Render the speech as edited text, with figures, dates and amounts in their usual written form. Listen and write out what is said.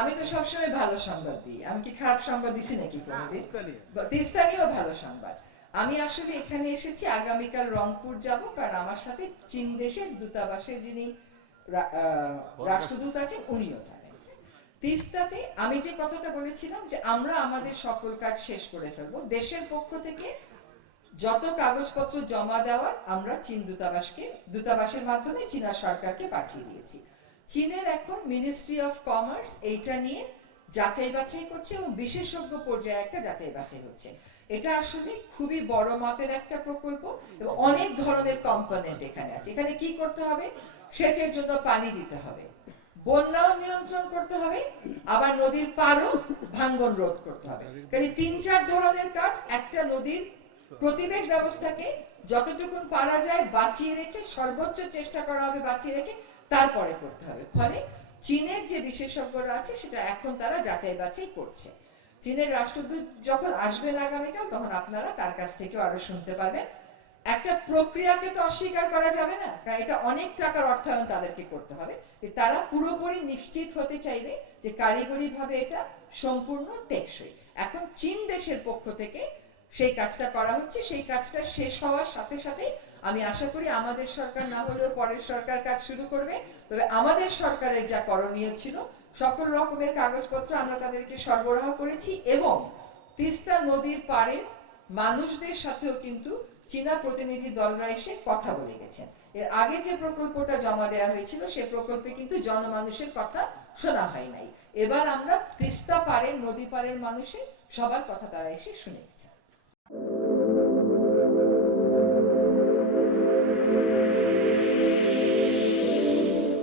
আমি তো সবসময় ভালো সংবাদ দিই, আমি কি খারাপ সংবাদ দিছি নাকি কোনোদিন? তিস্তা নিয়েও ভালো সংবাদ। আমি আসলে এখানে এসেছি, আগামীকাল রংপুর যাব, কারণ আমার সাথে চীন দেশের দূতাবাসের যিনি রাষ্ট্রদূত আছেন উনিও জানেন। তিস্তাতে আমি যে কথাটা বলেছিলাম যে আমরা আমাদের সকল কাজ শেষ করে ফেলবো, দেশের পক্ষ থেকে যত কাগজপত্র জমা দেওয়ার আমরা চীন দূতাবাসের মাধ্যমে চীনা সরকারকে পাঠিয়ে দিয়েছি। চীনের এখন মিনিস্ট্রি অফ কমার্স এইটা নিয়ে যাচাই বাছাই করছে এবং বিশেষজ্ঞ পর্যায়ে একটা যাচাই বাছাই হচ্ছে। এটা আসলে খুবই বড় মাপের একটা প্রকল্প এবং অনেক ধরনের কম্পোনেন্ট এখানে আছে। এখানে কি করতে হবে? সেচের জন্য পানি দিতে হবে, বন্যাও নিয়ন্ত্রণ করতে হবে, আবার নদীর পারও ভাঙ্গন রোধ করতে হবে। কাজে ৩-৪ ধরনের কাজ একটা নদীর প্রতিবেশ ব্যবস্থাকে যতটুকু পারা যায় বাঁচিয়ে রেখে, সর্বোচ্চ চেষ্টা করা হবে বাঁচিয়ে রেখে, তারপরে করতে হবে। ফলে চীনের যে বিশেষজ্ঞরা আছে সেটা এখন তারা যাচাই বাছাই করছে। চীনের রাষ্ট্রদূত যখন আসবেন আগামীকাল, তখন আপনারা তার কাছ থেকেও আরো শুনতে পারবেন। একটা প্রক্রিয়াকে তো অস্বীকার করা যাবে না, কারণ এটা অনেক টাকার অর্থায়ন তাদেরকে করতে হবে। তারা পুরোপুরি নিশ্চিত হতে চাইবে যে কারিগরি ভাবে এটা সম্পূর্ণ টেকসই। এখন চীন দেশের পক্ষ থেকে সেই কাজটা করা হচ্ছে। সেই কাজটা শেষ হওয়ার সাথে সাথে আমি আশা করি আমাদের সরকার না হলেও পরের সরকার কাজ শুরু করবে। তবে আমাদের সরকারের যা করণীয় ছিল, সকল রকমের কাগজপত্র আমরা তাদেরকে সরবরাহ করেছি এবং তিস্তা নদীর পাড়ের মানুষদের সাথেও কিন্তু চীনা প্রতিনিধি দলরা এসে কথা বলে গেছেন। এর আগে যে প্রকল্পটা জমা দেওয়া হয়েছিল সে প্রকল্পে কিন্তু জনমানুষের কথা শোনা হয় নাই। এবার আমরা তিস্তা পাড়ের, নদী পাড়ের মানুষের সবার কথা তারা এসে শুনে গেছেন।